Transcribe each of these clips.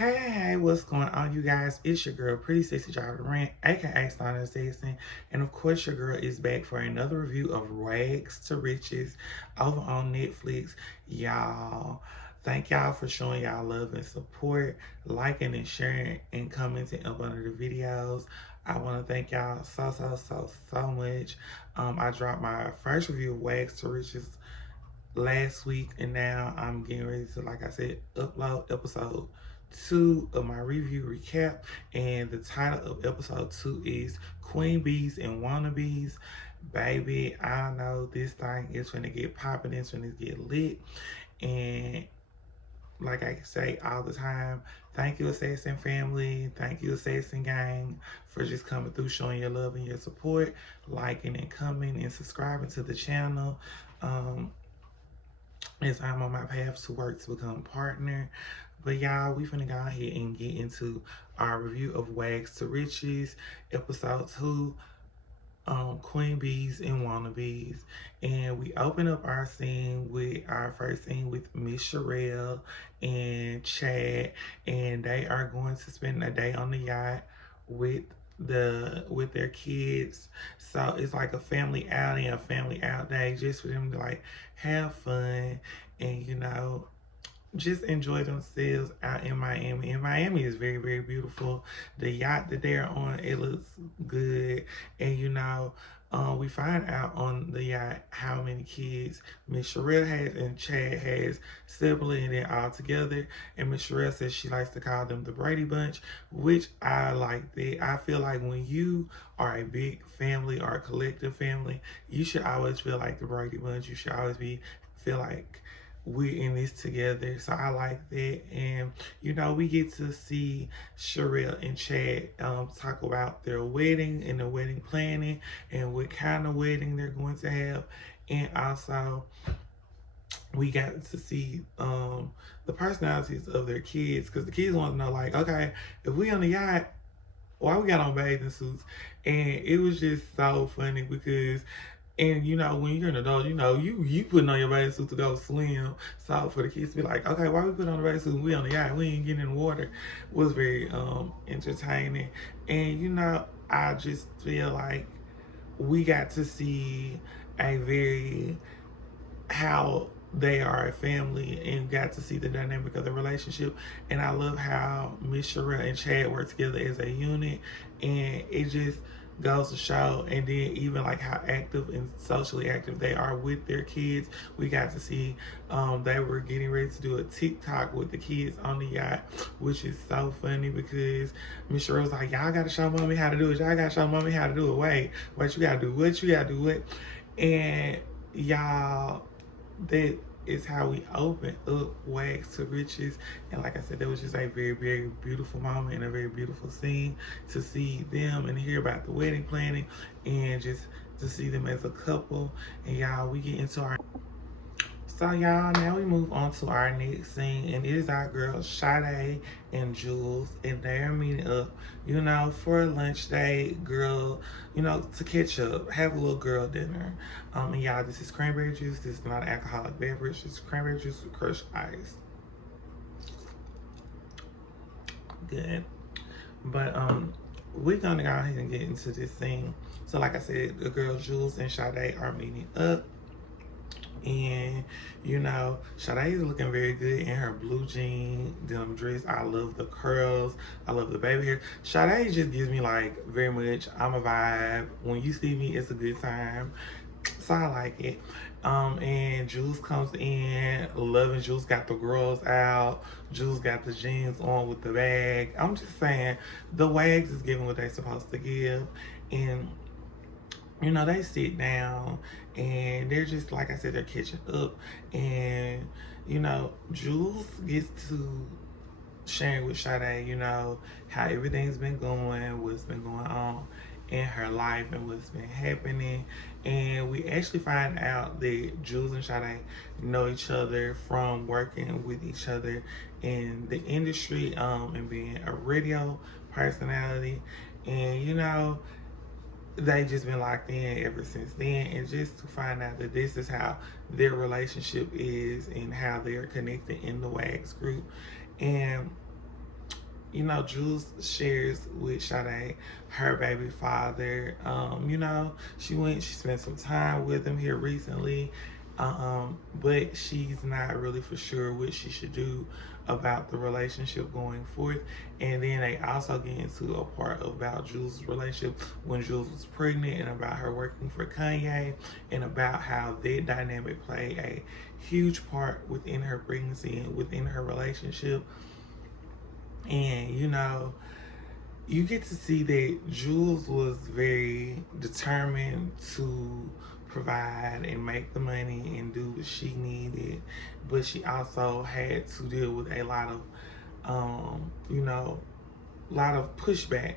Hey, what's going on, you guys? It's your girl, Pretty Sexy Driver Rant, aka Stunner Assassin. And of course, your girl is back for another review of Rags to Riches over on Netflix. Y'all, thank y'all for showing y'all love and support, liking and sharing and commenting up under the videos. I want to thank y'all so much. I dropped my first review of Rags to Riches last week, and now I'm getting ready to, like I said, upload episode 2 of my review recap. And the title of episode 2 is Queen Bees and Wannabes. Baby, I know this thing is gonna get popping, it's gonna get lit. And like I say all the time, thank you, Assassin family, thank you, Assassin gang, for just coming through, showing your love and your support, liking and commenting and subscribing to the channel. As I'm on my path to work to become a partner. But y'all, we finna go ahead and get into our review of Rags to Riches, episode 2, Queen Bees and Wannabes. And we open up our scene with our first scene with Miss Sherelle and Chad, and they are going to spend a day on the yacht with their kids. So it's like a family outing, a family out day, just for them to like have fun and just enjoy themselves out in Miami. And Miami is very, very beautiful. The yacht that they're on, it looks good. And we find out on the yacht how many kids Miss Sherelle has and Chad has separately, and they're all together. And Miss Sherelle says she likes to call them the Brady Bunch, which I like that. I feel like when you are a big family or a collective family, you should always feel like the Brady Bunch. You should always feel like we're in this together. So I like that. And we get to see Sherelle and Chad talk about their wedding and the wedding planning and what kind of wedding they're going to have. And also we got to see the personalities of their kids, because the kids want to know, like, okay, if we on the yacht, why we got on bathing suits? And it was just so funny because, and when you're an adult, you putting on your bathing suit to go swim. So for the kids to be like, okay, why we put on the bathing suit? We on the yacht, we ain't getting in the water, was very entertaining. And I just feel like we got to see a very how they are a family and got to see the dynamic of the relationship. And I love how Miss Sherelle and Chad work together as a unit, and it just goes to show. And then even like how active and socially active they are with their kids. We got to see they were getting ready to do a TikTok with the kids on the yacht, which is so funny because Miss Sherelle was like, y'all gotta show mommy how to do it, y'all gotta show mommy how to do it. Wait, what you gotta do, what you gotta do it. And y'all, that is how we open up Rags to Riches. And like I said, that was just a very, very beautiful moment and a very beautiful scene to see them and hear about the wedding planning and just to see them as a couple. And y'all, we get into our... So y'all, now we move on to our next scene, and it is our girls Sade and Jules, and they're meeting up, for a lunch date, girl, to catch up, have a little girl dinner. And y'all, this is cranberry juice. This is not an alcoholic beverage. This is cranberry juice with crushed ice. Good. But we're gonna go ahead and get into this scene. So like I said, the girls Jules and Sade are meeting up. And Sade is looking very good in her blue jean denim dress. I love the curls, I love the baby hair. Sade just gives me like very much I'm a vibe. When you see me, it's a good time. So I like it. And Jules comes in, loving. Jules got the girls out. Jules got the jeans on with the bag. I'm just saying, the wags is giving what they supposed to give. And they sit down and they're just, like I said, they're catching up. And, Jules gets to sharing with Sade, how everything's been going, what's been going on in her life and what's been happening. And we actually find out that Jules and Sade know each other from working with each other in the industry and being a radio personality. And, they just been locked in ever since then. And just to find out that this is how their relationship is and how they're connected in the WAGS group. And you know, Jules shares with Sade her baby father. You know, she spent some time with him here recently, but she's not really for sure what she should do about the relationship going forth. And then they also get into a part about Jules' relationship when Jules was pregnant and about her working for Kanye and about how that dynamic played a huge part within her pregnancy and within her relationship. And you know, you get to see that Jules was very determined to provide and make the money and do what she needed, but she also had to deal with a lot of, you know, a lot of pushback,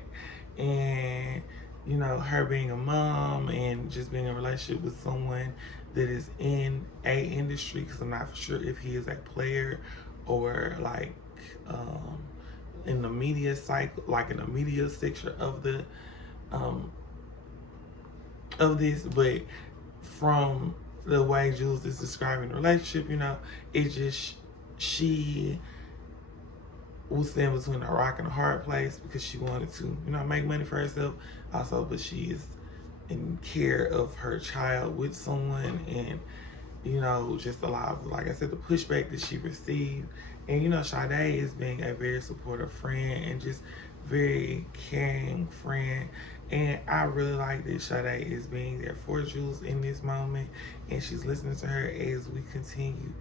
and you know, her being a mom and just being in a relationship with someone that is in a industry, because I'm not for sure if he is a player or like um, in the media cycle, like in the media section of the um, of this, but from the way Jules is describing the relationship, you know, it just she was standing between a rock and a hard place because she wanted to, you know, make money for herself also, but she is in care of her child with someone, and you know, just a lot of, like I said, the pushback that she received. And you know, Sade is being a very supportive friend and just very caring friend. And I really like that Sade is being there for Jules in this moment, and she's listening to her as we continue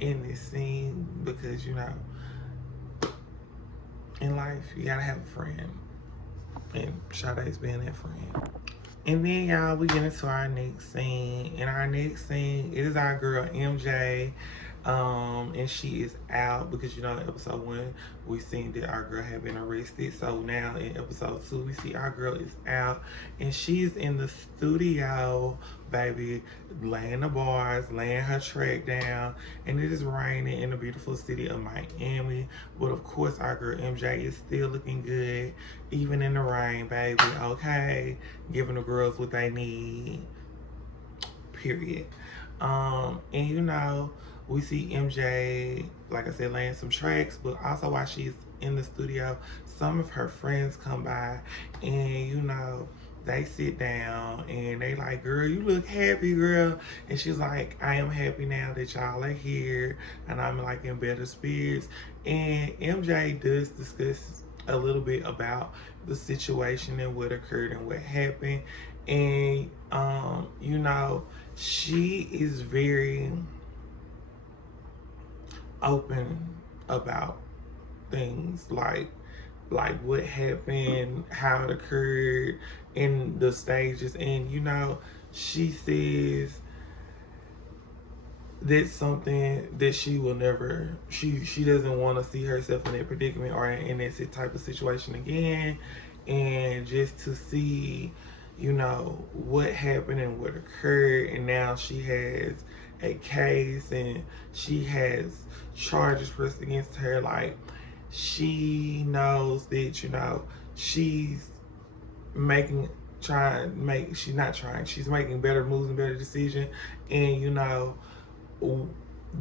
in this scene, because you know, in life you gotta have a friend, and Sade's being that friend. And then y'all, we get into our next scene. In our next scene, it is our girl MJ. And she is out because you know in episode 1 we seen that our girl had been arrested. So now in episode 2 we see our girl is out and she's in the studio, baby, laying the bars, laying her track down, and it is raining in the beautiful city of Miami. But of course our girl MJ is still looking good even in the rain, baby. Okay, giving the girls what they need, period. And you know, we see MJ, like I said, laying some tracks, but also while she's in the studio, some of her friends come by and you know, they sit down and they like, girl, you look happy, girl. And she's like, I am happy now that y'all are here and I'm like in better spirits. And MJ does discuss a little bit about the situation and what occurred and what happened. And you know, she is very open about things like what happened, how it occurred, in the stages. And you know, she says that's something that she will never, she doesn't want to see herself in that predicament or in that type of situation again. And just to see, you know, what happened and what occurred, and now she has a case and she has charges pressed against her. Like, she knows that, you know, she's making, she's not trying, she's making better moves and better decisions. And you know,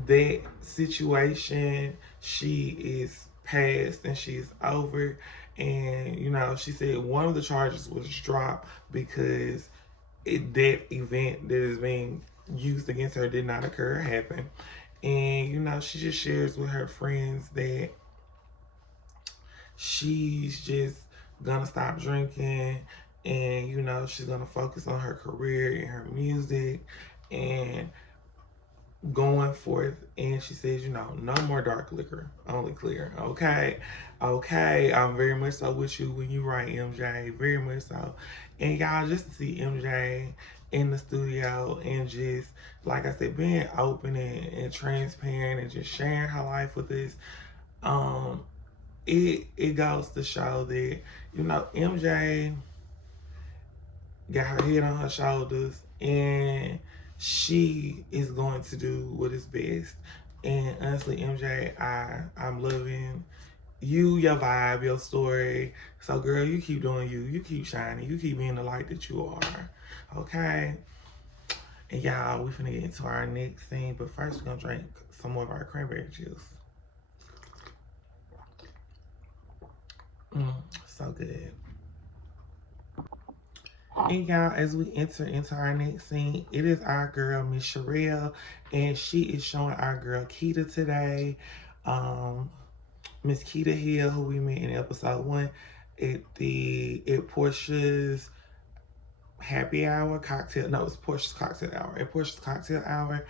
that situation, she is past and she's over. And you know, she said one of the charges was dropped because that event that is being used against her did not occur or happen. And you know, she just shares with her friends that she's just gonna stop drinking, and you know, she's gonna focus on her career and her music and going forth. And she says, you know, no more dark liquor, only clear. Okay, I'm very much so with you when you write, MJ, very much so. And y'all, just to see MJ in the studio and just, like I said, being open and transparent and just sharing her life with us, it goes to show that, you know, MJ got her head on her shoulders and she is going to do what is best. And honestly, MJ, I'm loving you, your vibe, your story. So girl, you keep doing you. You keep shining. You keep being the light that you are. Okay? And y'all, we finna get into our next scene. But first, we're gonna drink some more of our cranberry juice. So good. And y'all, as we enter into our next scene, it is our girl Miss Sherelle, and she is showing our girl Keita today. Miss Keita Hill, who we met in episode 1 at Portia's happy hour cocktail. No, it's Portia's cocktail hour. At Portia's cocktail hour,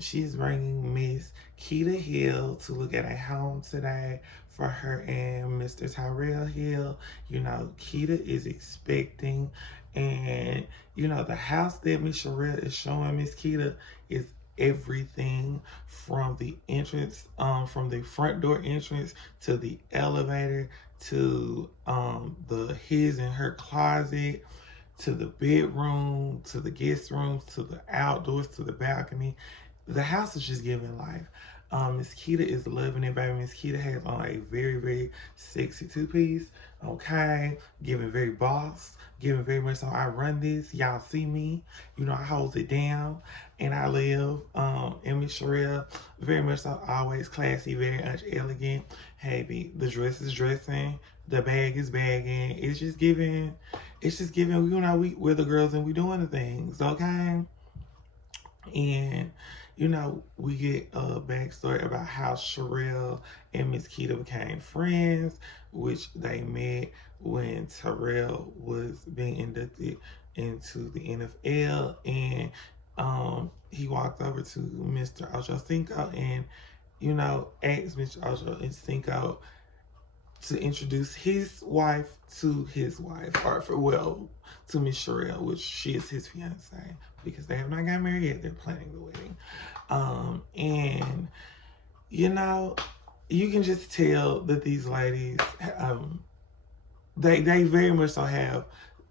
she's bringing Miss Keita Hill to look at a home today for her and Mr. Tyrell Hill. You know, Keita is expecting, and you know, the house that Miss Sherelle is showing Miss Keita is everything from the entrance, from the front door entrance to the elevator to the his and her closet to the bedroom, to the guest rooms, to the outdoors, to the balcony. The house is just giving life. Miss Keita is loving it, baby. Miss Keita has on a very, very sexy two-piece. Okay, giving very boss, giving very much so I run this. Y'all see me. You know, I hold it down and I live. And Miss Sherelle, very much so always classy, very much elegant. Hey, the dress is dressing, the bag is bagging. It's just giving, you know, we're the girls and we doing the things, okay? And, you know, we get a backstory about how Sherelle and Miss Keita became friends, which they met when Terrell was being inducted into the NFL. And he walked over to Mr. Ocho Cinco and, you know, asked Mr. Ocho Cinco to introduce his wife to his wife, or to Miss Sherelle, which she is his fiance, because they have not got married yet. They're planning the wedding. And you know, you can just tell that these ladies, they very much so have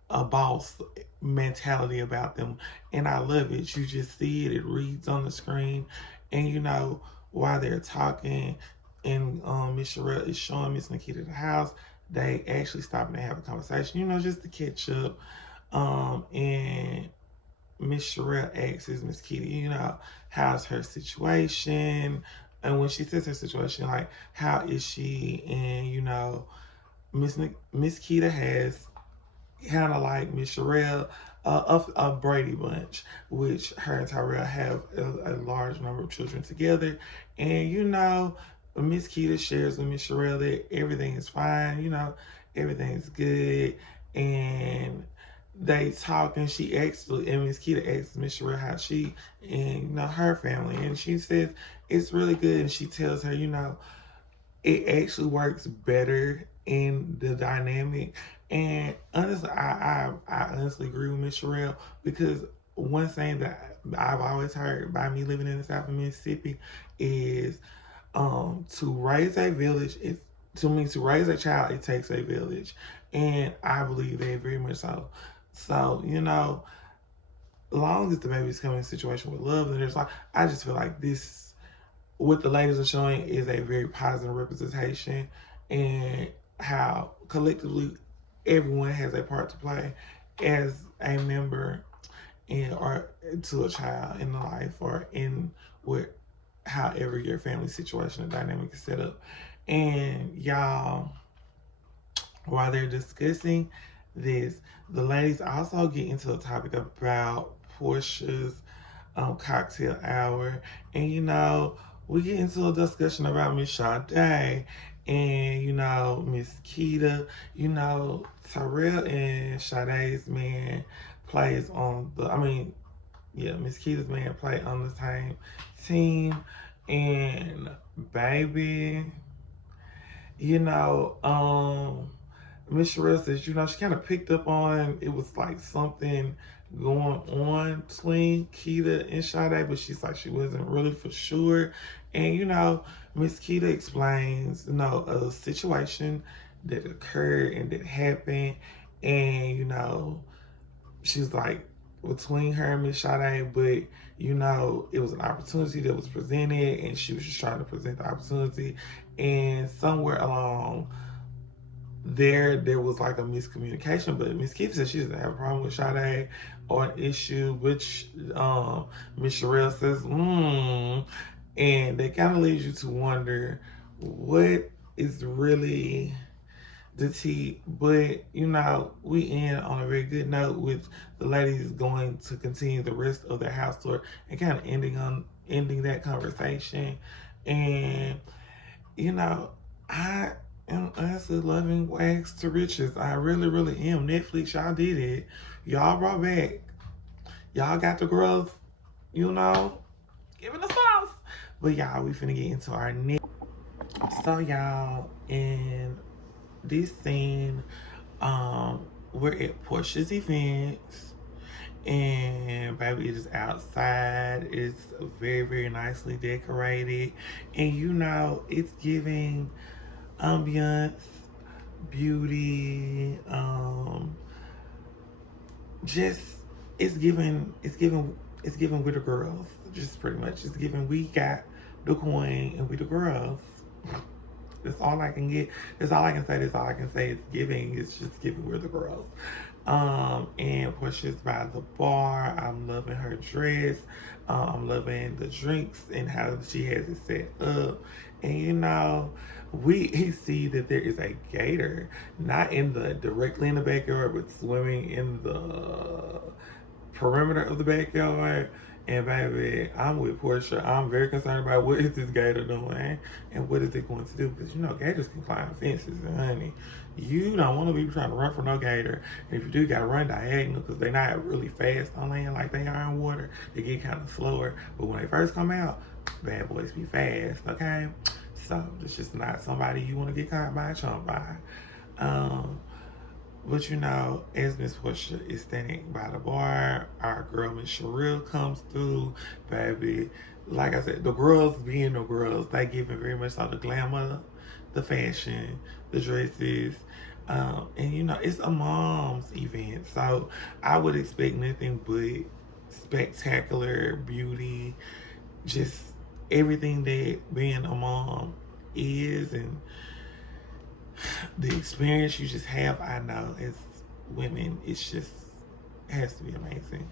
a boss mentality about them, and I love it. You just see it; it reads on the screen, and you know, while they're talking, and Miss Sherelle is showing Miss Nikita the house, they actually stop and they have a conversation, you know, just to catch up. And Miss Sherelle asks Miss Keita, you know, how's her situation? And when she says her situation, like, how is she? And you know, Miss Keita has kind of like Miss Sherelle, a Brady Bunch, which her and Tyrell have a large number of children together. And you know, Miss Keita shares with Miss Sherelle that everything is fine, you know, everything's good. And they talk, and she actually, and Miss Keita asks Miss Sherelle how she and, you know, her family. And she says it's really good. And she tells her, you know, it actually works better in the dynamic. And honestly, I honestly agree with Miss Sherelle, because one thing that I've always heard by me living in the South of Mississippi is to raise a village, to raise a child, it takes a village. And I believe that very much so. So, you know, as long as the baby's coming in a situation with love, and there's like, I just feel like this, what the ladies are showing is a very positive representation, and how collectively everyone has a part to play as a member in, or to a child in the life, or in what, however your family situation and dynamic is set up. And y'all, while they're discussing this, the ladies also get into a topic about Portia's cocktail hour. And you know, we get into a discussion about Miss Sade and, you know, Miss Keita. You know, Tyrell and Sade's man plays on the, Miss Keita's man play on the same team. And baby, you know, Miss Sherelle says, you know, she kind of picked up on, it was like something going on between Keita and Sade, but she's like, she wasn't really for sure. And, you know, Miss Keita explains, you know, a situation that occurred and that happened. And, you know, she's like, between her and Miss Sade, but, you know, it was an opportunity that was presented, and she was just trying to present the opportunity. And somewhere along there was like a miscommunication, but Miss Keita said she doesn't have a problem with Sade or an issue, which Miss Sherelle says, and that kind of leads you to wonder what is really the tea. But you know, we end on a very good note with the ladies going to continue the rest of their house tour and kind of ending that conversation. And you know, I am honestly loving Wags to Riches. I really, really am. Netflix, y'all did it. Y'all brought back. Y'all got the girls, you know, giving the sauce. But y'all, we finna get into our next. So y'all, in this scene, we're at Portia's events, and baby, it is outside. It's very, very nicely decorated, and you know, it's giving ambiance, beauty, just it's giving with the girls. Just pretty much, it's giving we got the queen and we the girls. That's all I can get. That's all I can say. That's all I can say. It's giving. It's just giving. We're the girls. And Portia's by the bar. I'm loving her dress. I'm loving the drinks and how she has it set up. And you know, we see that there is a gator, not in the directly in the backyard, but swimming in the perimeter of the backyard. And baby, I'm with Portia. I'm very concerned about what is this gator doing and what is it going to do. Because you know, gators can climb fences, and honey, you don't want to be trying to run from no gator. And if you do, you got to run diagonal because they're not really fast on land like they are in water. They get kind of slower. But when they first come out, bad boys be fast, okay? So it's just not somebody you want to get caught by a chump by. But you know, as Miss Portia is standing by the bar, our girl Miss Sherelle comes through, baby. Like I said, the girls being the girls, they giving very much all the glamour, the fashion, the dresses. And you know, it's a mom's event. So I would expect nothing but spectacular beauty, just everything that being a mom is, and the experience you just have. I know as women, it's just has to be amazing.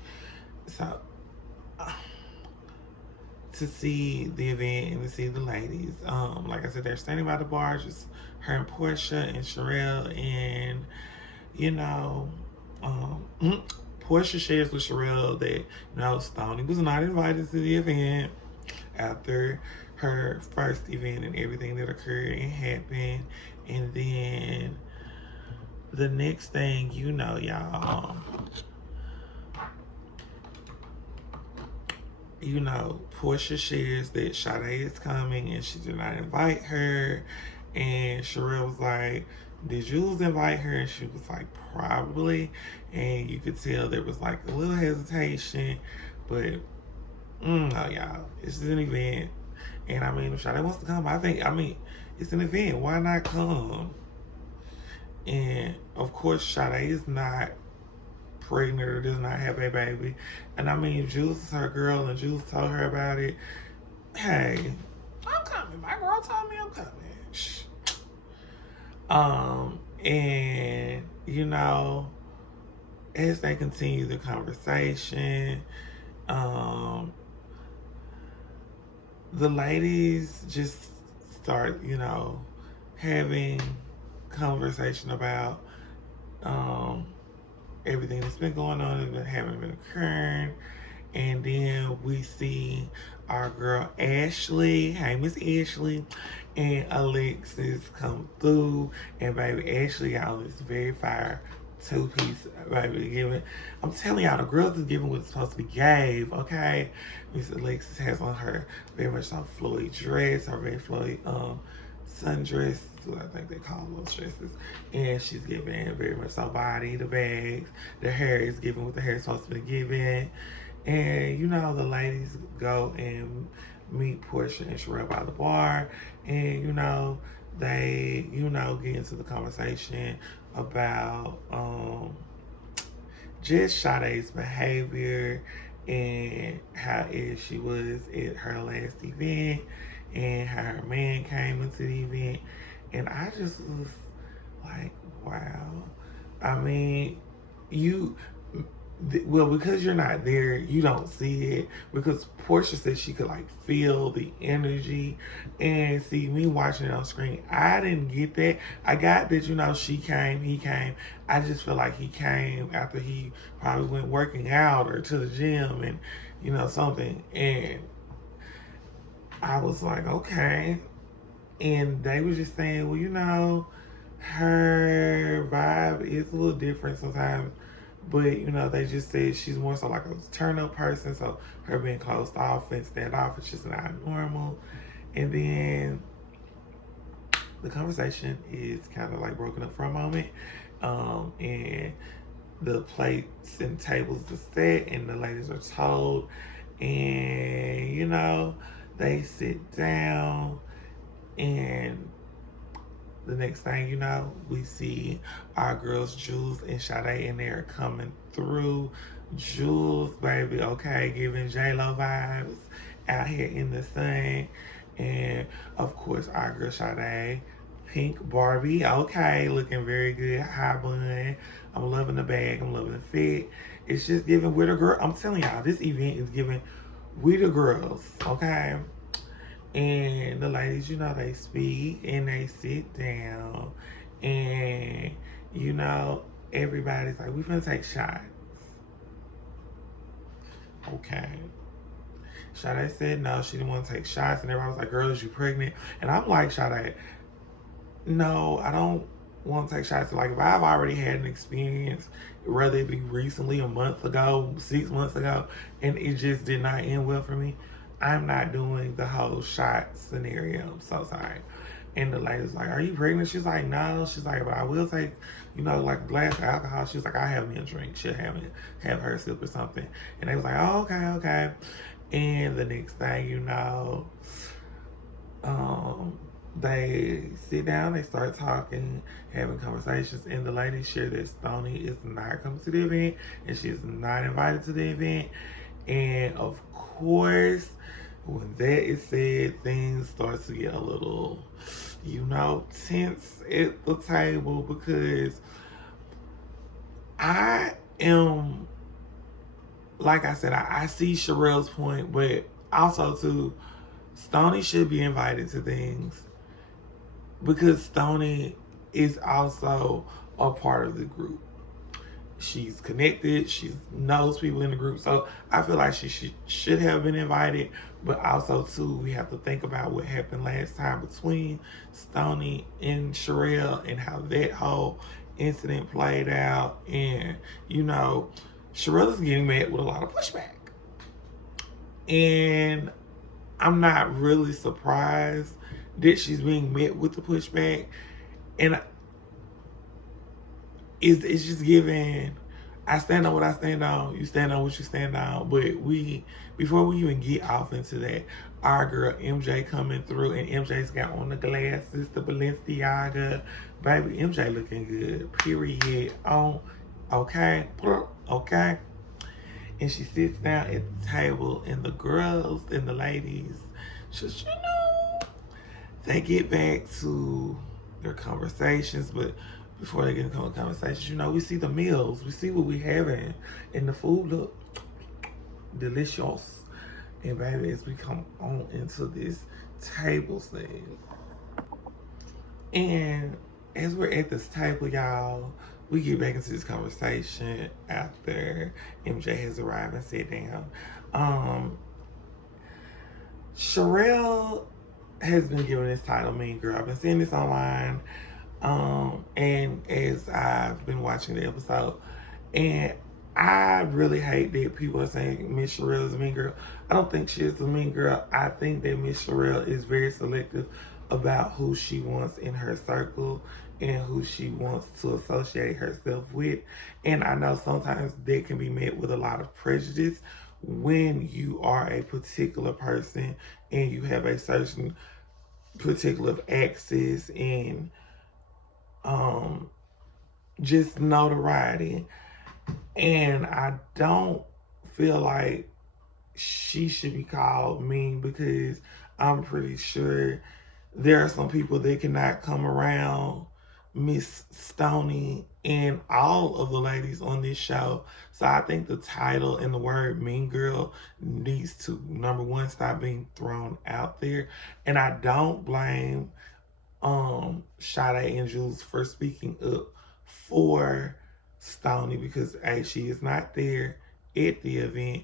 So to see the event and to see the ladies, like I said, they're standing by the bar, just her and Portia and Sherelle, and you know, Portia shares with Sherelle that you know Stoney was not invited to the event after her first event and everything that occurred and happened. And then the next thing you know, y'all, you know, Portia shares that Sade is coming and she did not invite her. And Sherelle was like, did Jules invite her? And she was like, probably. And you could tell there was like a little hesitation, but no, y'all, it's an event. And I mean, if Sade wants to come, I mean, it's an event. Why not come? And of course, Sade is not pregnant or does not have a baby. And I mean, Jules is her girl, and Jules told her about it. Hey, I'm coming. My girl told me I'm coming. Shh. And you know, as they continue the conversation, the ladies just start, you know, having conversation about everything that's been going on and that haven't been occurring. And then we see our girl Ashley, hey Miss Ashley, and Alexis come through. And baby, Ashley got on this very fire two-piece, baby, giving. I'm telling y'all, the girls is giving what's supposed to be gave, okay? Miss Alexis has on her very much some flowy dress, her very flowy sundress, what I think they call those dresses. And she's giving very much so body, the bags, the hair is giving what the hair is supposed to be giving. And you know, the ladies go and meet Portia and Sherelle by the bar, and you know, they, you know, get into the conversation about just Sade's behavior and how she was at her last event and how her man came into the event. And I just was like, wow. I mean, well, because you're not there, you don't see it. Because Portia said she could like feel the energy, and see me watching it on screen. I didn't get that. I got that, you know, she came, he came. I just feel like he came after he probably went working out or to the gym and, you know, something. And I was like, okay. And they were just saying, well, you know, her vibe is a little different sometimes. But, you know, they just said she's more so like a turn up person. So her being closed off and standoffish is not normal. And then the conversation is kind of like broken up for a moment. And the plates and tables are set and the ladies are told. And, you know, they sit down and the next thing you know, we see our girls Jules and Sade, and they're coming through. Jules, baby, okay, giving J-Lo vibes out here in the sun. And of course, our girl Sade, pink Barbie, okay, looking very good, high bun. I'm loving the bag, I'm loving the fit. It's just giving with a girl. I'm telling y'all, this event is giving we the girls, okay? And the ladies, you know, they speak and they sit down. And, you know, everybody's like, we finna take shots. Okay. Sade said no, she didn't want to take shots. And everybody was like, girl, is you pregnant? And I'm like, Sade, no, I don't want to take shots. Like, if I've already had an experience, whether it be recently, a month ago, 6 months ago, and it just did not end well for me, I'm not doing the whole shot scenario. I'm so sorry. And the lady's like, are you pregnant? She's like, no. She's like, but I will take, you know, like a glass of alcohol. She's like, I'll have me a drink. She'll have her sip or something. And they was like, oh, okay. And the next thing you know, they sit down, they start talking, having conversations, and the lady shared that Stoney is not coming to the event and she is not invited to the event. And of course, when that is said, things start to get a little, you know, tense at the table, because I am, like I said, I see Sherelle's point, but also too, Stoney should be invited to things because Stoney is also a part of the group. She's connected. She knows people in the group. So I feel like she should have been invited. But also, too, we have to think about what happened last time between Stoney and Sherelle and how that whole incident played out. And, you know, Sherelle is getting met with a lot of pushback. And I'm not really surprised that she's being met with the pushback. And it's just giving, I stand on what I stand on, you stand on what you stand on. But before we even get off into that, our girl MJ coming through, and MJ's got on the glasses, the Balenciaga. Baby, MJ looking good, period. Okay. And she sits down at the table, and the girls and the ladies, just, you know, they get back to their conversations. But before they get into conversations, you know, we see the meals. We see what we having. And the food look delicious. And baby, as we come on into this table thing. And as we're at this table, y'all, we get back into this conversation after MJ has arrived and sat down. Sherelle has been given this title, Mean Girl. I've been seeing this online. And as I've been watching the episode, and I really hate that people are saying Miss Sherelle is a mean girl. I don't think she is a mean girl. I think that Miss Sherelle is very selective about who she wants in her circle and who she wants to associate herself with. And I know sometimes that can be met with a lot of prejudice when you are a particular person and you have a certain particular access and just notoriety. And I don't feel like she should be called mean, because I'm pretty sure there are some people that cannot come around Miss Stoney and all of the ladies on this show. So I think the title and the word mean girl needs to, number one, stop being thrown out there. And I don't blame Sade and Jules for speaking up for Stoney, because she is not there at the event.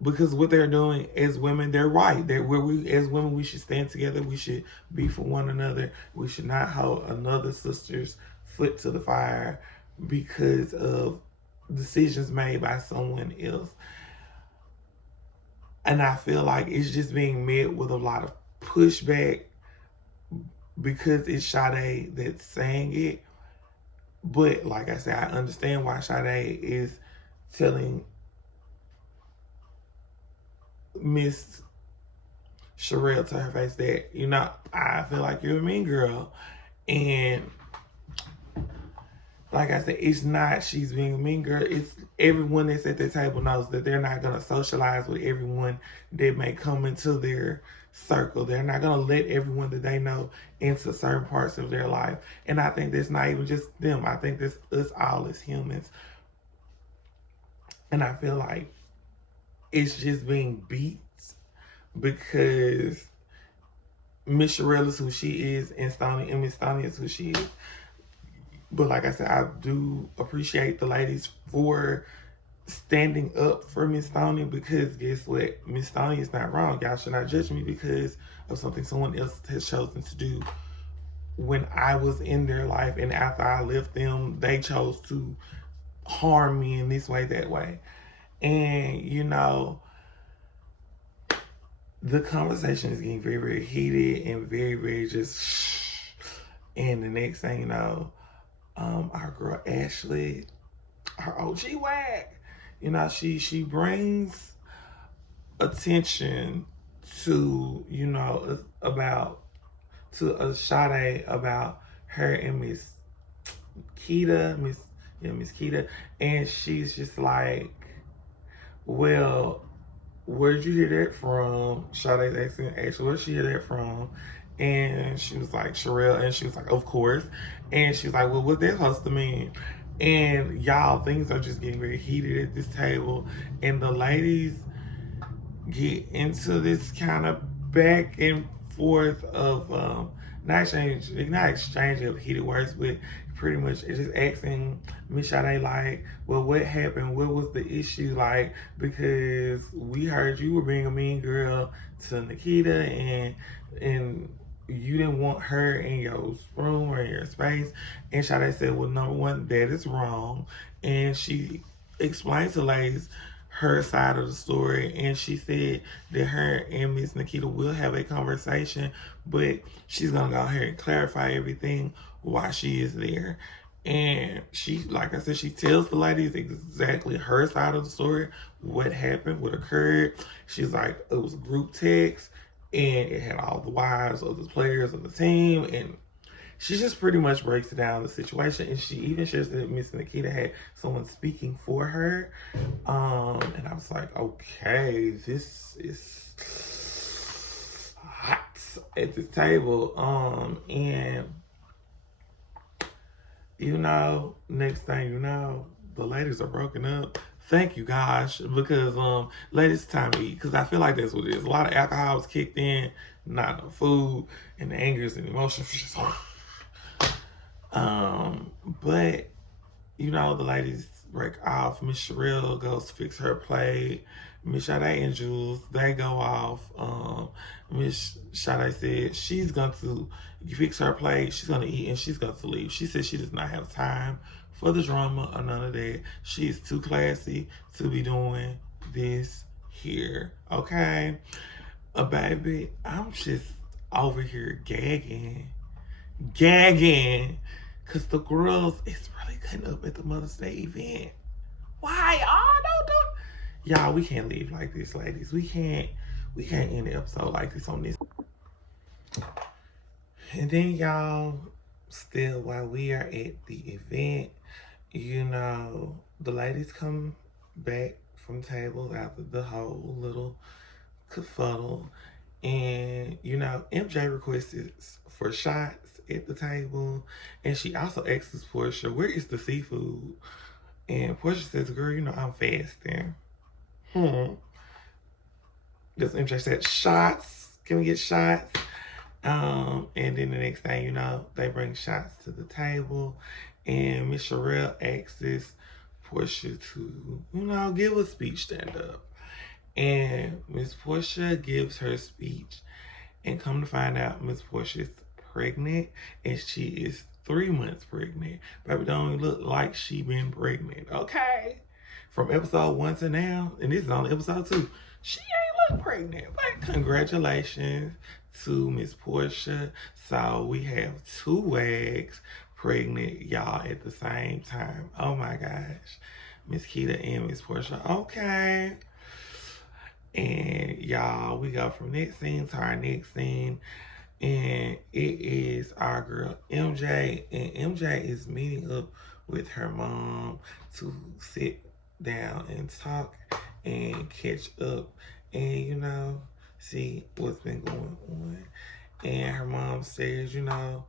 Because what they're doing as women, they're right. They're where we as women, we should stand together. We should be for one another. We should not hold another sister's foot to the fire because of decisions made by someone else. And I feel like it's just being met with a lot of pushback because it's Sade that's saying it. But like I said, I understand why Sade is telling Miss Sherelle to her face that, I feel like you're a mean girl. And like I said, it's not she's being a mean girl. It's everyone that's at the table knows that they're not going to socialize with everyone that may come into their circle. They're not going to let everyone that they know into certain parts of their life. And I think that's not even just them. I think that's us all as humans. And I feel like it's just being beat because Miss Sherelle is who she is, and Miss Stoney is who she is. But like I said, I do appreciate the ladies for standing up for Miss Stoney, because guess what? Miss Stoney is not wrong. Y'all should not judge me because of something someone else has chosen to do. When I was in their life and after I left them, they chose to harm me in this way, that way. And, the conversation is getting very, very heated and very, very just and the next thing you know, our girl Ashley, her OG whack, she brings attention to, about to Sade about her and Miss Keita, and she's just like, well, where'd you hear that from? Sade's asking Ashley, where'd she hear that from? And she was like, Sherelle. And she was like, of course. And she was like, well, what's that supposed to mean? And y'all, things are just getting very heated at this table. And the ladies get into this kind of back and forth of not exchange of heated words, but pretty much it's just asking Miss Sade like, well, what happened? What was the issue like? Because we heard you were being a mean girl to Nikita, and you didn't want her in your room or in your space. And Sade said, well, number one, that is wrong. And she explained to ladies her side of the story, and she said that her and Miss Nikita will have a conversation, but she's gonna go ahead and clarify everything while she is there. And she, like I said, she tells the ladies exactly her side of the story, what happened, what occurred. She's like, it was a group text, and it had all the wives of the players of the team, and she just pretty much breaks it down, the situation. And she even shares that Miss Nikita had someone speaking for her. And I was like, okay, this is hot at this table. And next thing you know, the ladies are broken up. Thank you, gosh, because ladies, time to eat, because I feel like that's what it is. A lot of alcohol was kicked in, not enough food, and the angers and emotions was just but the ladies break off. Miss Sherelle goes to fix her plate. Miss Sade and Jules, they go off. Miss Sade said she's going to fix her plate, she's going to eat, and she's going to leave. She said she does not have time for the drama or none of that. She's too classy to be doing this here. Okay? Baby, I'm just over here gagging. Because the girls is really cutting up at the Mother's Day event. Why? Oh, don't. Y'all, we can't leave like this, ladies. We can't end the episode like this on this. And then, y'all, still, while we are at the event, the ladies come back from tables after the whole little kerfuddle. And, you know, MJ requested for shots at the table. And she also asks Portia, where is the seafood? And Portia says, girl, you know, I'm fasting. This MJ said, shots. Can we get shots? And then the next thing you know, they bring shots to the table. And Miss Sherelle asks Portia to, you know, give a speech, stand up. And Miss Portia gives her speech. And come to find out, Miss Portia is pregnant. And she is 3 months pregnant. Baby don't even look like she been pregnant, okay? From episode 1 to now, and this is on episode 2, she ain't look pregnant. But congratulations to Miss Portia. So we have 2 wags pregnant, y'all, at the same time. Oh my gosh. Miss Keita and Miss Portia. Okay. And y'all, we go from next scene to our next scene. And it is our girl MJ. And MJ is meeting up with her mom to sit down and talk and catch up and, you know, see what's been going on. And her mom says, you know,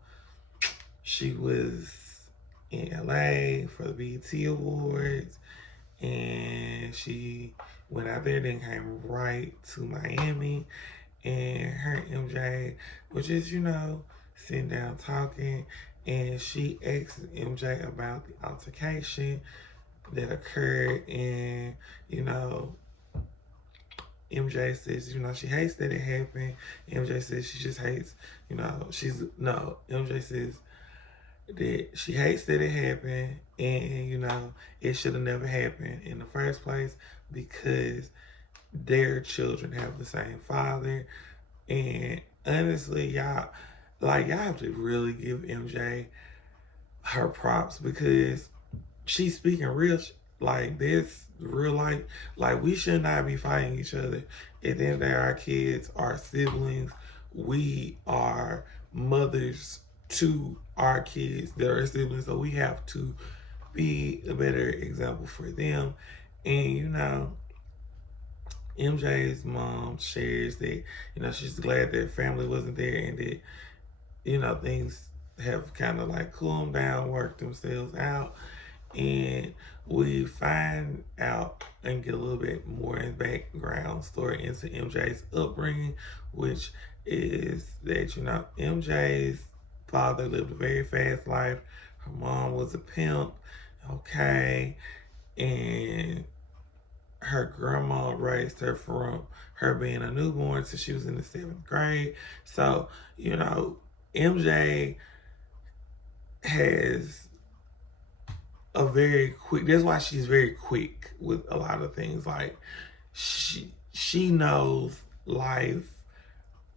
she was in LA for the BET Awards and she went out there, then came right to Miami. And her and MJ was just, you know, sitting down talking. And she asked MJ about the altercation that occurred. And, you know, MJ says, you know, she hates that it happened. MJ says she just hates, you know, MJ says that she hates that it happened. And, you know, it should have never happened in the first place because their children have the same father. And honestly, y'all have to really give MJ her props because she's speaking real, like this real life. Like, we should not be fighting each other. At the end of the day, our kids are siblings. We are mothers to our kids that are siblings, so we have to be a better example for them. And, you know, MJ's mom shares that, you know, she's glad their family wasn't there and that, you know, things have kind of like cooled down, worked themselves out. And we find out and get a little bit more in background story into MJ's upbringing, which is that, you know, MJ's father lived a very fast life. Her mom was a pimp, okay, and her grandma raised her from her being a newborn till she was in the 7th grade. So, you know, MJ has a very quick, that's why she's very quick with a lot of things. Like, she knows life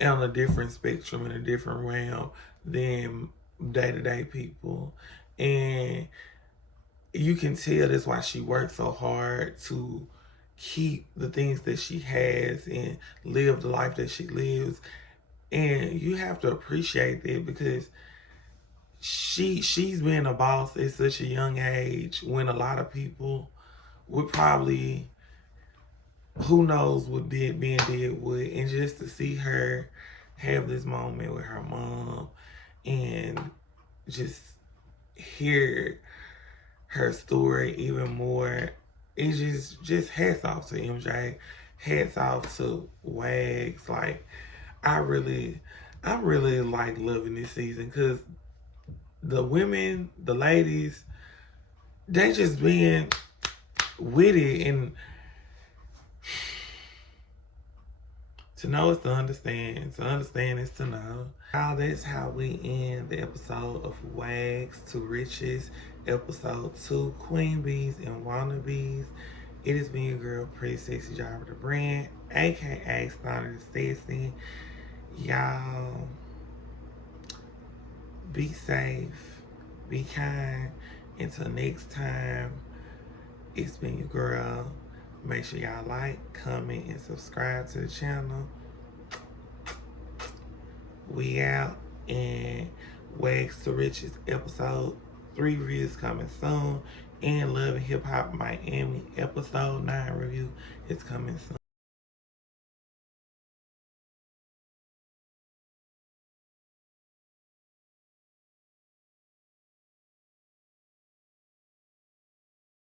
on a different spectrum, in a different realm than day-to-day people. And you can tell that's why she works so hard to keep the things that she has and live the life that she lives. And you have to appreciate that because she's been a boss at such a young age when a lot of people would probably, who knows what being did would. And just to see her have this moment with her mom and just hear her story even more, it's just hats off to MJ, hats off to Wags. Like, I'm really like loving this season because the women, the ladies, they just being witty, and to know is to understand. To understand is to know. Now that's how we end the episode of Wags to Riches, episode 2, Queen Bees and Wannabes. It has been your girl, Pretty Sexy Driver the Brand, aka Starter the Sassy. Y'all, be safe, be kind. Until next time, it's been your girl. Make sure y'all like, comment, and subscribe to the channel. We out. And Wags to Riches episode 3 reviews coming soon. And Love and Hip Hop Miami episode 9 review is coming soon.